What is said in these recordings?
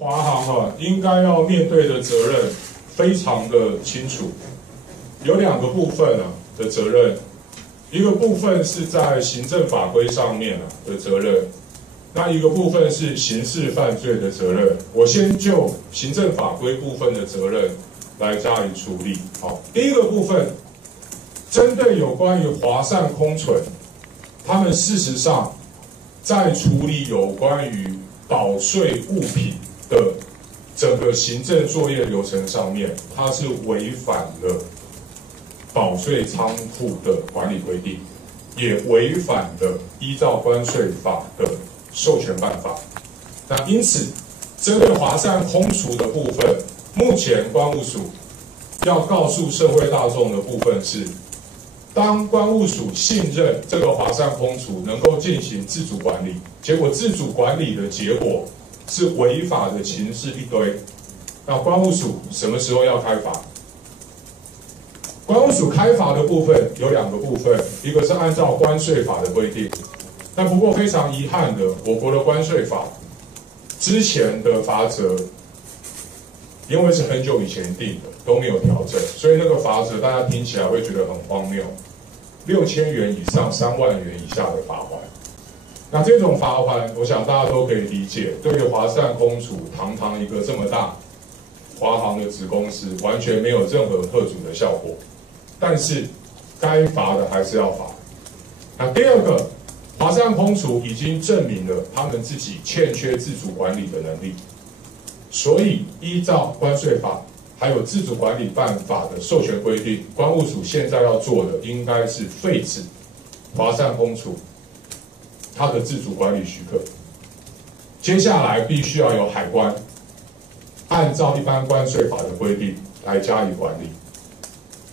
华航应该要面对的责任非常的清楚，有两个部分的责任，一个部分是在行政法规上面的责任，那一个部分是刑事犯罪的责任。我先就行政法规部分的责任来加以处理。好，第一个部分，针对有关于华善空存，他们事实上在处理有关于保税物品的整个行政作业流程上面，它是违反了保税仓库的管理规定，也违反了依照关税法的授权办法。那因此，针对华善空厨的部分，目前关务署要告诉社会大众的部分是，当关务署信任这个华善空厨能够进行自主管理，结果自主管理的结果是违法的情事一堆。那关务署什么时候要开罚？关务署开罚的部分有两个部分，一个是按照关税法的规定，但不过非常遗憾的，我国的关税法之前的罚则，因为是很久以前定的，都没有调整，所以那个罚则大家听起来会觉得很荒谬，6000元以上3万元以下的罚锾。那这种罚锾，我想大家都可以理解，对于华善空厨堂堂一个这么大华航的子公司，完全没有任何吓阻的效果。但是该罚的还是要罚。那第二个，华善空厨已经证明了他们自己欠缺自主管理的能力，所以依照关税法还有自主管理办法的授权规定，关务署现在要做的应该是废止华善空厨它的自主管理许可。接下来必须要有海关按照一般关税法的规定来加以管理。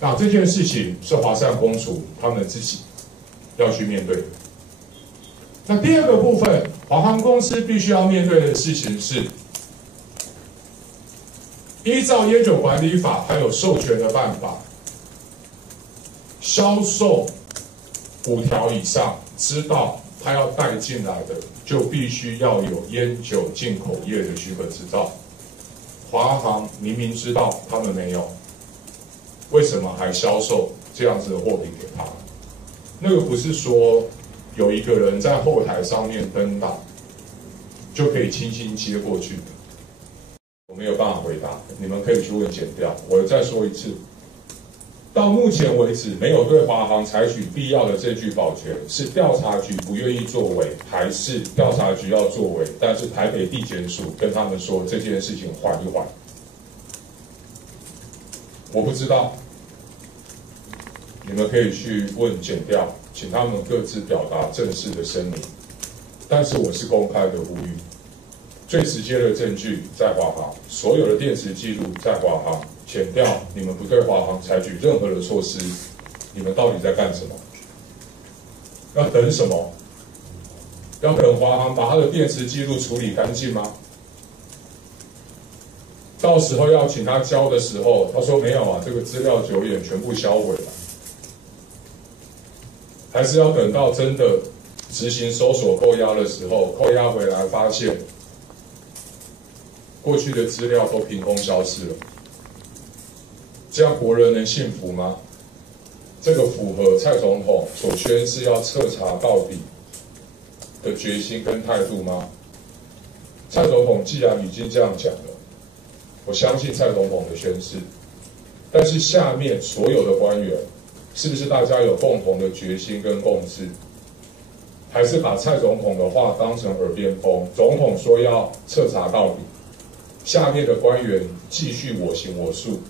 那这件事情是华善空厨他们自己要去面对的。那第二个部分，华航公司必须要面对的事情是，依照烟酒管理法还有授权的办法，销售5条以上，知道他要带进来的，就必须要有烟酒进口业的许可执照。华航明明知道他们没有，为什么还销售这样子的货品给他？那个不是说有一个人在后台上面登档就可以轻轻接过去的。我没有办法回答，你们可以去问检调。我再说一次，到目前为止，没有对华航采取必要的证据保全，是调查局不愿意作为，还是调查局要作为？但是台北地检署跟他们说这件事情缓一缓，我不知道，你们可以去问检调，请他们各自表达正式的声明。但是我是公开的呼吁，最直接的证据在华航，所有的电池记录在华航。检调，你们不对华航采取任何的措施，你们到底在干什么？要等什么？要等华航把他的电池记录处理干净吗？到时候要请他交的时候，他说没有啊，这个资料久远，全部销毁了。还是要等到真的执行搜索扣押的时候，扣押回来发现过去的资料都凭空消失了。这样国人能幸福吗？这个符合蔡总统所宣誓要彻查到底的决心跟态度吗？蔡总统既然已经这样讲了，我相信蔡总统的宣誓。但是下面所有的官员，是不是大家有共同的决心跟共识？还是把蔡总统的话当成耳边风？总统说要彻查到底，下面的官员继续我行我素。